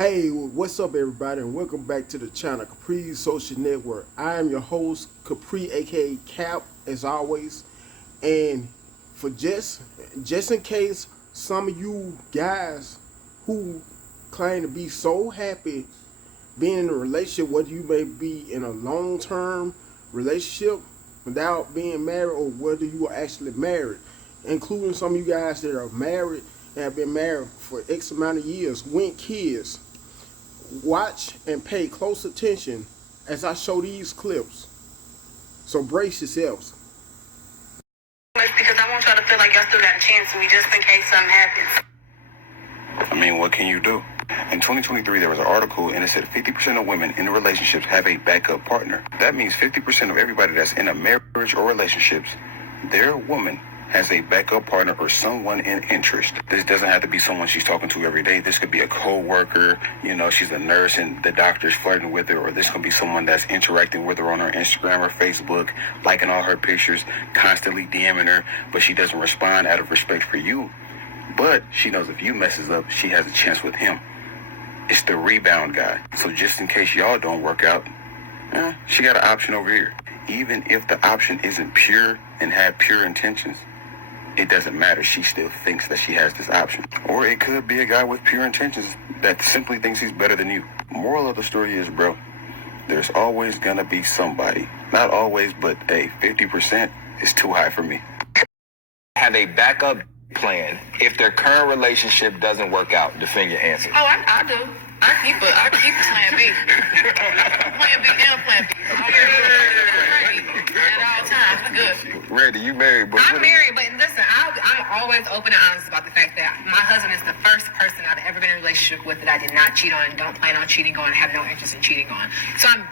Hey, what's up, everybody, and welcome back to the channel, Capri Social Network. I am your host, Capri, aka Cap, as always. And for just in case some of you guys who claim to be so happy being in a relationship, whether you may be in a long-term relationship without being married, or whether you are actually married, including some of you guys that are married and have been married for X amount of years, with kids. Watch and pay close attention as I show these clips. So brace yourselves. Because I want y'all to feel like y'all still got a chance with me just in case something happens. I mean, what can you do? In 2023, there was an article and it said 50% of women in relationships have a backup partner. That means 50% of everybody that's in a marriage or relationships, their woman has a backup partner or someone in interest. This doesn't have to be someone she's talking to every day. This could be a co-worker, she's a nurse and the doctor's flirting with her, or this could be someone that's interacting with her on her Instagram or Facebook, liking all her pictures, constantly DMing her, but she doesn't respond out of respect for you. But she knows if you messes up, she has a chance with him. It's the rebound guy. So just in case y'all don't work out, she got an option over here. Even if the option isn't pure and had pure intentions, it doesn't matter. She still thinks that she has this option. Or it could be a guy with pure intentions that simply thinks he's better than you. Moral of the story is, bro, there's always gonna be somebody. Not always, but 50% is too high for me. Have a backup plan if their current relationship doesn't work out. Defend your answer. Oh, I do. I keep a plan B. Plan B and a plan B. At all times. Good. Randy, you married, but I'm married, but listen, I'm always open and honest about the fact that my husband is the first person I've ever been in a relationship with that I did not cheat on and don't plan on cheating on and have no interest in cheating on. So I'm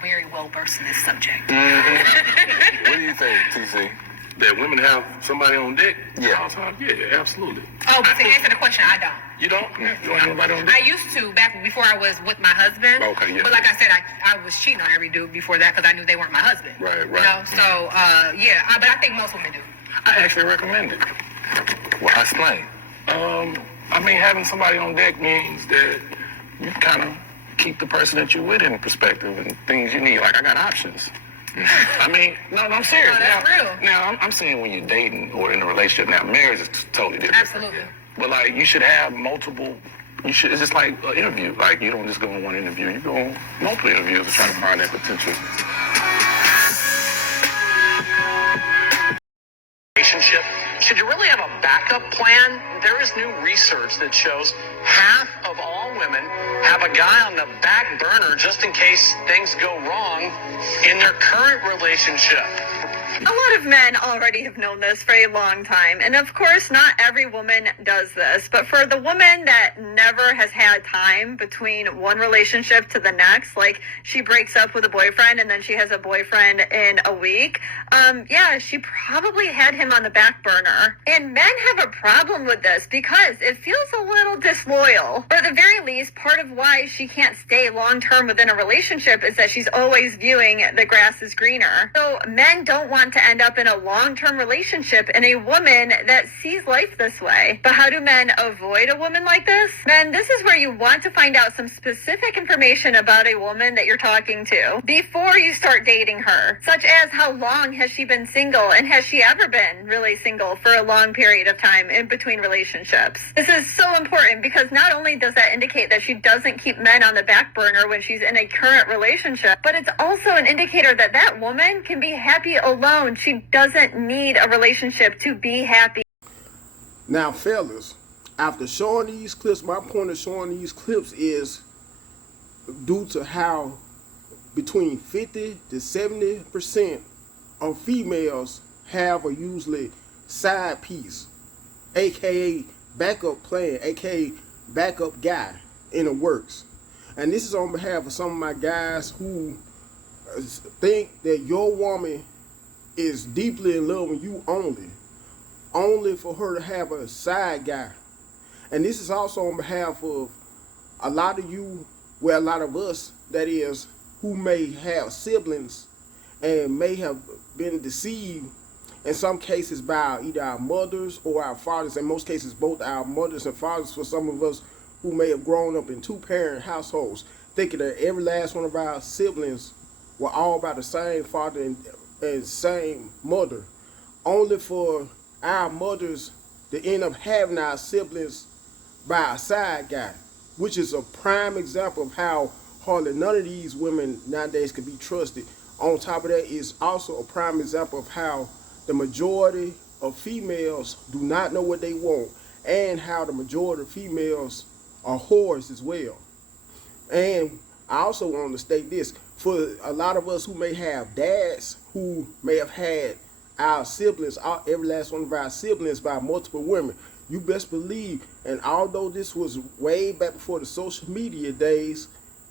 very well versed in this subject. What do you think, TC? That women have somebody on deck Yeah. all the time? Yeah, absolutely. Oh, but to answer the question, I don't. You don't? You don't have nobody on deck? I used to back before I was with my husband. Okay, yeah. But like I said, I was cheating on every dude before that because I knew they weren't my husband. Right. So, but I think most women do. I actually recommend it. Well, explain. Having somebody on deck means that you kind of keep the person that you're with in perspective and things you need. Like, I got options. No, I'm serious. No, that's real. Now, I'm saying when you're dating or in a relationship. Now, marriage is totally different. Absolutely. But, like, you should have multiple. It's just like an interview. Like, you don't just go on one interview. You go on multiple interviews to try to find that potential. Relationship. Should you really have a backup plan? There is new research that shows half of all women have a guy on the back burner just in case things go wrong in their current relationship. A lot of men already have known this for a long time, and of course not every woman does this, but for the woman that never has had time between one relationship to the next, like she breaks up with a boyfriend and then she has a boyfriend in a week, she probably had him on the back burner. And men have a problem with this because it feels a little disloyal. Or at the very least, part of why she can't stay long-term within a relationship is that she's always viewing the grass is greener. So men don't want to end up in a long-term relationship in a woman that sees life this way. But how do men avoid a woman like this? Men, this is where you want to find out some specific information about a woman that you're talking to before you start dating her, such as how long has she been single, and has she ever been really single for a long period of time in between relationships. This is so important because not only does that indicate that she doesn't keep men on the back burner when she's in a current relationship, but it's also an indicator that that woman can be happy alone. She doesn't need a relationship to be happy. Now, fellas, after showing these clips, my point of showing these clips is due to how between 50 to 70% of females have a usually side piece, aka backup plan, aka backup guy in the works. And this is on behalf of some of my guys who think that your woman is deeply in love with you only for her to have a side guy. And this is also on behalf of a lot of you, well, a lot of us, that is, who may have siblings and may have been deceived in some cases by either our mothers or our fathers, in most cases both our mothers and fathers, for some of us who may have grown up in two-parent households, thinking that every last one of our siblings were all by the same father and same mother, only for our mothers to end up having our siblings by a side guy, which is a prime example of how hardly none of these women nowadays can be trusted. On top of that is also a prime example of how the majority of females do not know what they want, and how the majority of females are whores as well. And I also want to state this, for a lot of us who may have dads who may have had our siblings, every last one of our siblings by multiple women, you best believe, and although this was way back before the social media days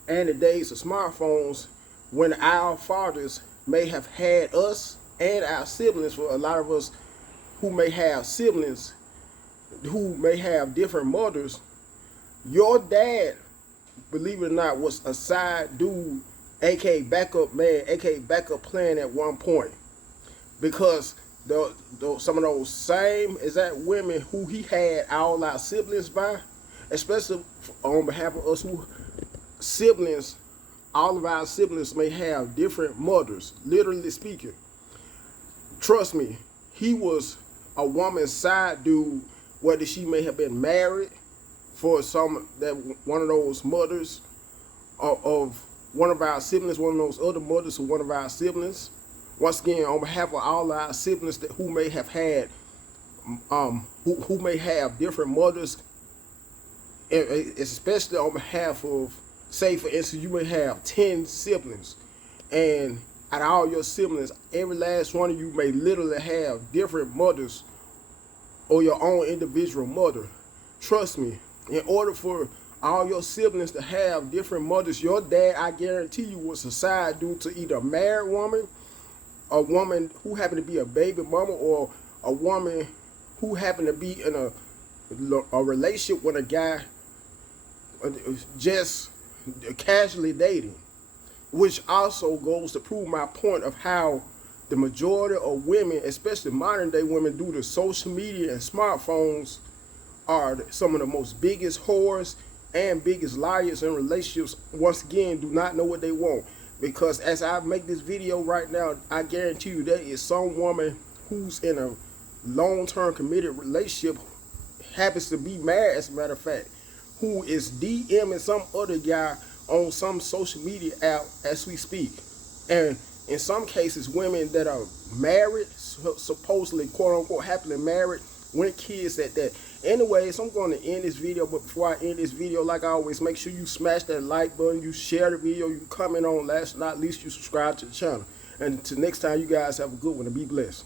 and the days of smartphones, when our fathers may have had us and our siblings, for a lot of us who may have siblings who may have different mothers, your dad, believe it or not, was a side dude, aka backup man, aka backup plan at one point, because some of those same exact women who he had all our siblings by, especially on behalf of us who siblings, all of our siblings may have different mothers, literally speaking. Trust me, he was a woman's side dude, whether she may have been married for one of those mothers of one of our siblings, one of those other mothers of one of our siblings. Once again, on behalf of all our siblings who may have had, who may have different mothers, especially on behalf of, say for instance, you may have 10 siblings, and out of all your siblings, every last one of you may literally have different mothers or your own individual mother. Trust me, in order for all your siblings to have different mothers, your dad, I guarantee you, was a side dude to either a married woman, a woman who happened to be a baby mama, or a woman who happened to be in a relationship with a guy just casually dating, which also goes to prove my point of how the majority of women, especially modern day women, due to social media and smartphones, are some of the most biggest whores and biggest liars in relationships. Once again, do not know what they want. Because as I make this video right now, I guarantee you there is some woman who's in a long-term committed relationship, happens to be married as a matter of fact, who is DMing some other guy on some social media app as we speak. And in some cases, women that are married, supposedly quote-unquote happily married, with kids at that. Anyways, I'm going to end this video, but before I end this video, like I always, make sure you smash that like button, you share the video, you comment on, last but not least, you subscribe to the channel. And until next time, you guys have a good one and be blessed.